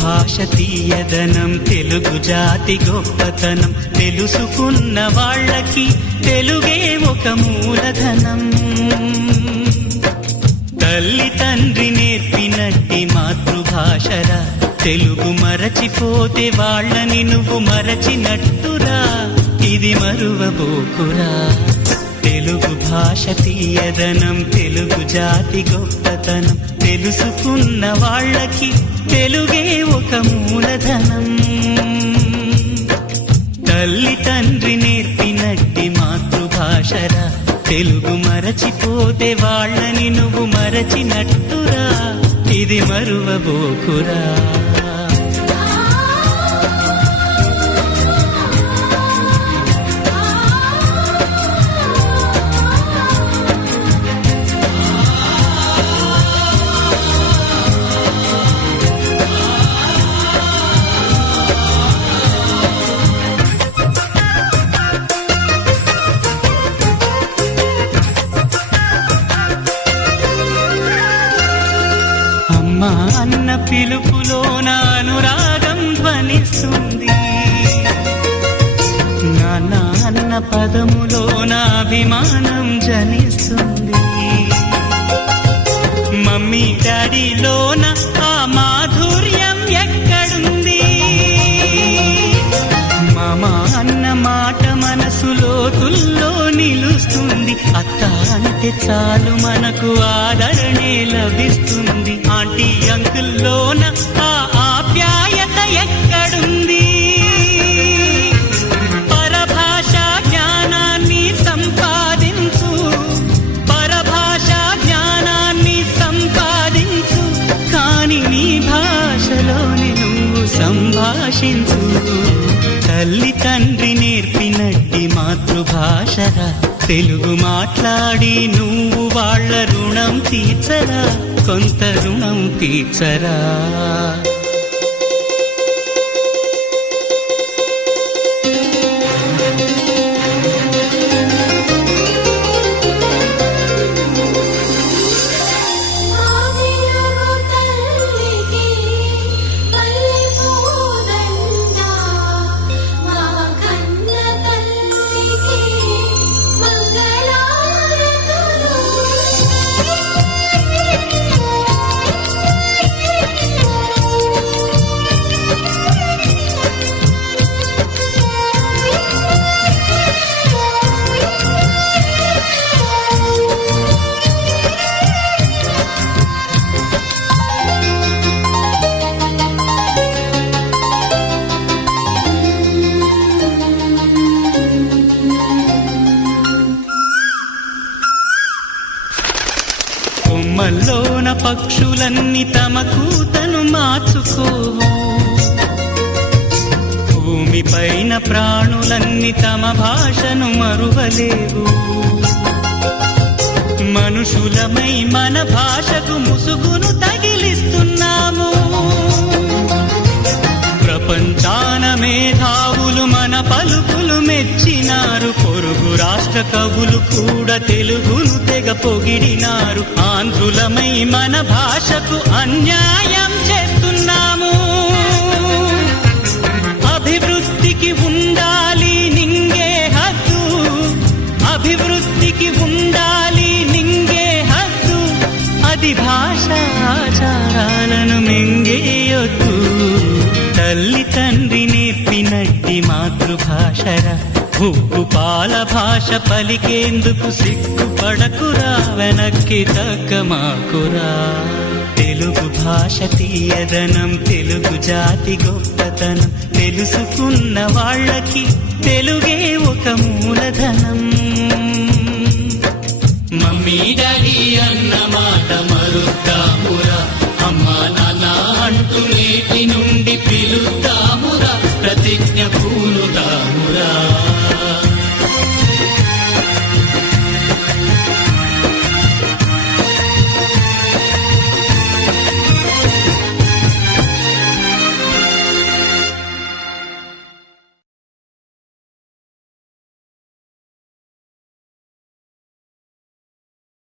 భాష తీయదనం, తెలుగు జాతి గొప్పతనం, తెలుసుకున్న వాళ్ళకి తెలుగే ఒక మూలధనం. తల్లి తండ్రి నేర్పినట్టి మాతృభాషరా, తెలుగు మరచిపోతే వాళ్ళని నువ్వు మరచినట్టురా, ఇది మరువబోకురా. తెలుగు భాష తీయదనం, తెలుగు జాతి గొప్పతనం, తెలుసుకున్న వాళ్ళకి తెలుగే ఒక మూలధనం. తల్లి తండ్రి నేర్పినట్టి మాతృభాషరా, తెలుగు మరచిపోతే వాళ్ళని నువ్వు మరచినట్టురా, ఇది మరువబోకురా. అమ్మ అన్న పిలుపులోన అనురాగం ధ్వనిస్తుంది, నాన్న అన్న పదములోన అభిమానం జనిస్తుంది. మమ్మీ డాడీలోన ఆ మాధుర్యం ఎక్కడుంది? మామ అన్న మాట మనసులో తుల్లో నిలుస్తుంది. అత్త అంటే చాలు మనకు ఆదరణే లభిస్తుంది. ఆంటీ అంకుల్లోన ఆ ఆప్యాయత ఎక్కడుంది? పరభాషా జ్ఞానాన్ని సంపాదించు, పరభాషా జ్ఞానాన్ని సంపాదించు, కాని నీ భాషలోని నువ్వు సంభాషించు. తల్లి తండ్రి నేర్పినట్టి మాతృభాషరా, తెలుగు మాట్లాడి నువ్వు వాళ్ళ రుణం తీర్చరా, కొంత రుణం తీర్చరా. కొమ్మల్లోన పక్షులన్నీ తమ కూతను మార్చుకోవు, భూమిపైన ప్రాణులన్నీ తమ భాషను మరువలేవు. మనుషులమై మన భాషకు ముసుగును తగిలిస్తున్నాము. ప్రపంచాన మేధావులు మన పలుకులు మెచ్చినారు. పొరుగు రాష్ట్ర కవులు కూడా తెలుగును తెగ పొగిడినారు. ఆంధ్రులమై మన భాషకు అన్యాయం చేస్తున్నాము. అభివృద్ధికి ఉండాలి నింగే హద్దు, అభివృద్ధికి ఉండాలి నింగే హద్దు, అది భాష ఆచారాలను మింగేయొద్దు. తల్లి తండ్రి నేర్పినట్టి మాతృభాషరా, ఉప్పు పాల భాష పలికేందుకు సిగ్గుపడకురా, వెనక్కి తగ్గమాకురా. తెలుగు భాష తీయదనం, తెలుగు జాతి గొప్పతనం, తెలుసుకున్న వాళ్ళకి తెలుగే ఒక మూలధనం. మమ్మీ డాడీ అన్న మాట మరుద్దామురా, అమ్మా నాన్న అంటూ నేటి నుండి పిలుద్దామురా, ప్రతిజ్ఞ పూనుదామురా.